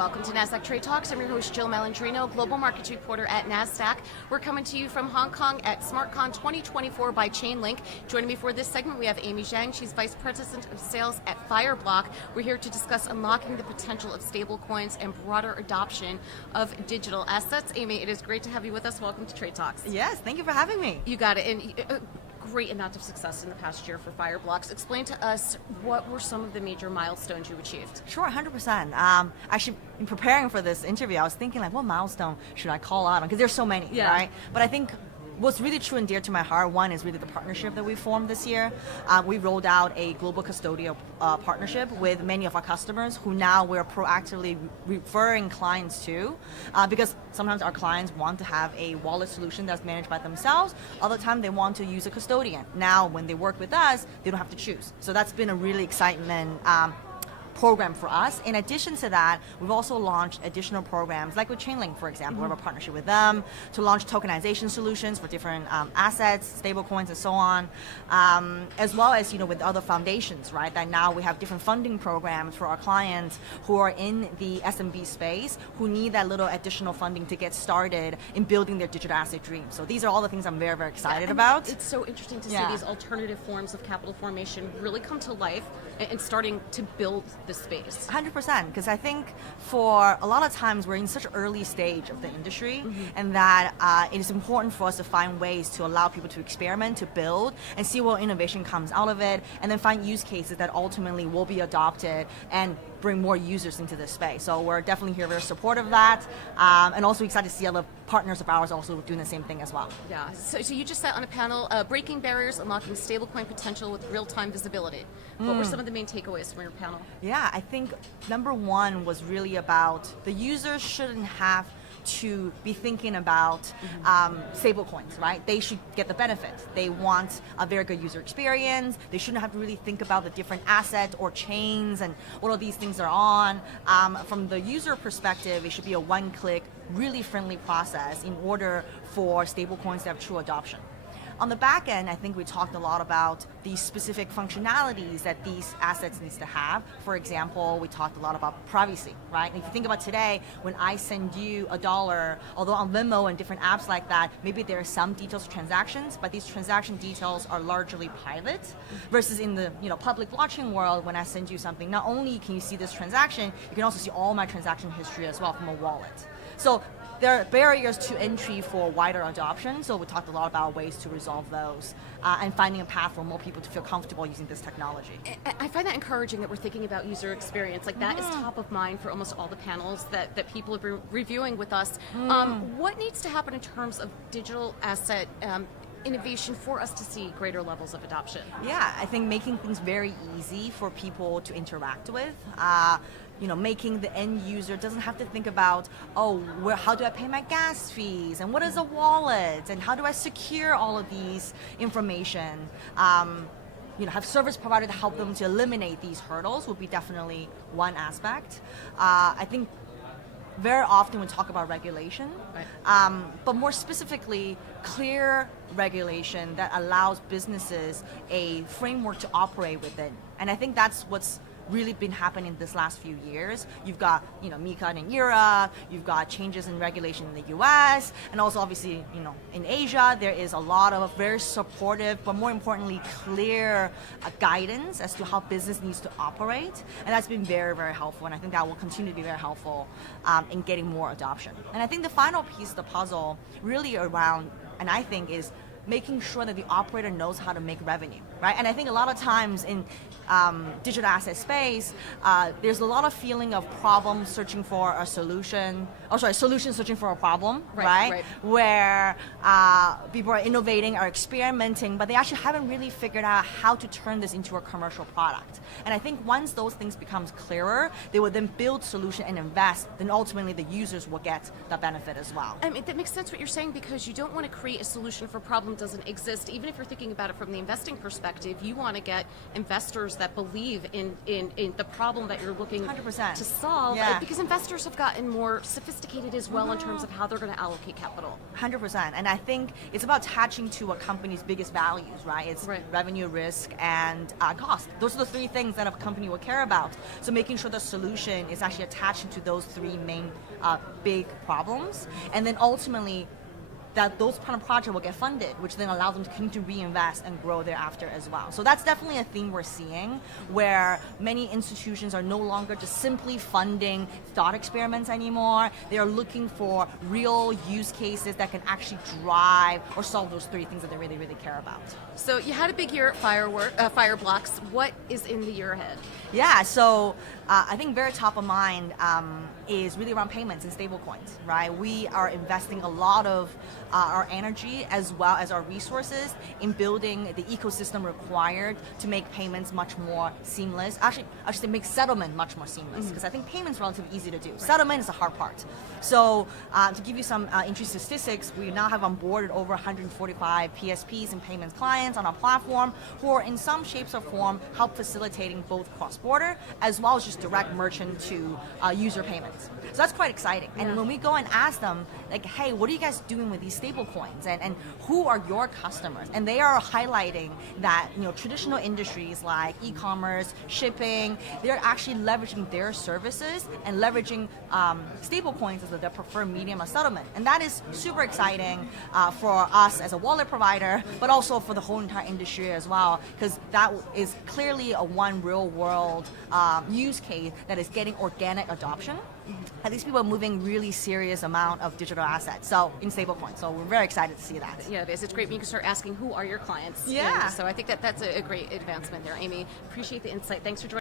welcome to Nasdaq TradeTalks. I'm your host, Jill Malandrino, Global Markets Reporter at Nasdaq. We're coming to you from Hong Kong at SmartCon 2024 by Chainlink. Joining me for this segment, we have Amy Zhang. She's Vice President of Sales at Fireblock. We're here to discuss unlocking the potential of stablecoins and broader adoption of digital assets. Amy, it is great to have you with us. Welcome to TradeTalks. Yes, thank you for having me. You got it. And great amount of success in the past year for Fireblocks. Explain to us, what were some of the major milestones you achieved? Sure, 100%. Actually, in preparing for this interview, I was thinking like, what milestone should I call out on? Because there's so many, right? But I think what's really true and dear to my heart, one is really the partnership that we formed this year. We rolled out a global custodial partnership with many of our customers who now we're proactively referring clients to, because sometimes our clients want to have a wallet solution that's managed by themselves. Other time they want to use a custodian. Now when they work with us, they don't have to choose. So that's been a really exciting program for us. In addition to that, we've also launched additional programs, like with Chainlink, for example. We have a partnership with them to launch tokenization solutions for different assets, stablecoins, and so on, as well as with other foundations, right? That now we have different funding programs for our clients who are in the SMB space, who need that little additional funding to get started in building their digital asset dreams. So these are all the things I'm very, very excited about. It's so interesting to see these alternative forms of capital formation really come to life and starting to build the space. 100%, because I think for a lot of times we're in such an early stage of the industry, and that it is important for us to find ways to allow people to experiment, to build, and see what innovation comes out of it, and then find use cases that ultimately will be adopted and bring more users into this space. So we're definitely here very supportive of that, and also excited to see other partners of ours also doing the same thing as well. Yeah, so you just sat on a panel, Breaking Barriers, Unlocking Stablecoin Potential with Real-Time Visibility. What were some of the main takeaways from your panel? Yeah, I think number one was really about the users shouldn't have to be thinking about stablecoins, right? They should get the benefit. They want a very good user experience. They shouldn't have to really think about the different assets or chains and what all these things are on. From the user perspective, it should be a one-click, really friendly process in order for stablecoins to have true adoption. On the back end, I think we talked a lot about the specific functionalities that these assets needs to have. For example, we talked a lot about privacy, right? And if you think about today, when I send you $1, although on Venmo and different apps like that, maybe there are some details of transactions, but these transaction details are largely private. Versus in the public blockchain world, when I send you something, not only can you see this transaction, you can also see all my transaction history as well from a wallet. So there are barriers to entry for wider adoption, so we talked a lot about ways to resolve those and finding a path for more people to feel comfortable using this technology. I find that encouraging that we're thinking about user experience. Like that is top of mind for almost all the panels that people have been reviewing with us. What needs to happen in terms of digital asset innovation for us to see greater levels of adoption? Yeah, I think making things very easy for people to interact with. Making the end user doesn't have to think about, how do I pay my gas fees, and what is a wallet, and how do I secure all of these information. Have service provider to help them to eliminate these hurdles would be definitely one aspect. I think very often we talk about regulation, but more specifically, clear regulation that allows businesses a framework to operate within. And I think that's what's really been happening this last few years. You've got, MiCA in Europe, you've got changes in regulation in the US, and also obviously, in Asia, there is a lot of very supportive, but more importantly, clear guidance as to how business needs to operate. And that's been very, very helpful, and I think that will continue to be very helpful in getting more adoption. And I think the final piece of the puzzle really around, and I think is making sure that the operator knows how to make revenue, right? And I think a lot of times in digital asset space, there's a lot of feeling of problem searching for a solution, solution searching for a problem, right? Where people are innovating, are experimenting, but they actually haven't really figured out how to turn this into a commercial product. And I think once those things becomes clearer, they will then build solution and invest, then ultimately the users will get the benefit as well. I mean, that makes sense what you're saying, because you don't want to create a solution for problem doesn't exist. Even if you're thinking about it from the investing perspective, you want to get investors that believe in the problem that you're looking 100%. to solve, Yeah. because investors have gotten more sophisticated as well in terms of how they're going to allocate capital. 100%. And I think it's about attaching to a company's biggest values, right? It's Right. revenue, risk, and cost. Those are the three things that a company will care about. So making sure the solution is actually attaching to those three main big problems. And then ultimately, that those kind of projects will get funded, which then allows them to continue to reinvest and grow thereafter as well. So that's definitely a theme we're seeing, where many institutions are no longer just simply funding thought experiments anymore. They are looking for real use cases that can actually drive or solve those three things that they really, really care about. So you had a big year at Fireblocks. What is in the year ahead? Yeah, so I think very top of mind is really around payments and stablecoins, right? We are investing a lot of our energy as well as our resources in building the ecosystem required to make payments much more seamless. Actually, I should say make settlement much more seamless, because I think payments are relatively easy to do. Settlement is the hard part. So to give you some interesting statistics, we now have onboarded over 145 PSPs and payments clients on our platform who are in some shapes or form help facilitating both cross-border as well as just direct merchant to user payments. So that's quite exciting. And when we go and ask them, like, hey, what are you guys doing with these stable coins, and who are your customers? And they are highlighting that, you know, traditional industries like e-commerce, shipping, they're actually leveraging their services and leveraging stable coins as their preferred medium of settlement. And that is super exciting for us as a wallet provider, but also for the whole entire industry as well, because that is clearly a one real world use case that is getting organic adoption. And these people are moving really serious amount of digital assets, so in stablecoins. So we're very excited to see that. Yeah, it is. It's great when you can start asking who are your clients. Yeah. So I think that's a great advancement there, Amy. Appreciate the insight. Thanks for joining.